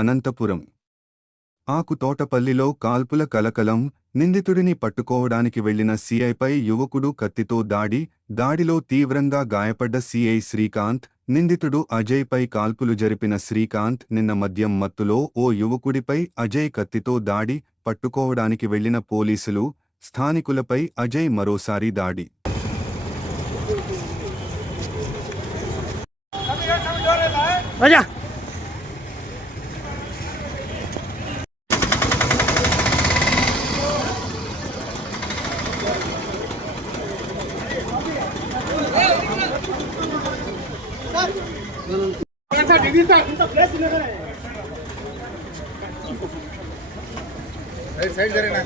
అనంతపురం ఆకుతోటపల్లిలో కాల్పుల కలకలం. నిందితుడిని పట్టుకోవడానికి వెళ్లిన సీఐపై యువకుడు కత్తితో దాడిలో తీవ్రంగా గాయపడ్డ సీఐ శ్రీకాంత్. నిందితుడు అజయ్పై కాల్పులు జరిపిన శ్రీకాంత్ నిన్న మద్యం మత్తులో ఓ యువకుడిపై అజయ్ కత్తితో పట్టుకోవడానికి వెళ్లిన పోలీసులు, స్థానికులపై అజయ్ మరోసారి దాడి. సైడ్ జరిగినా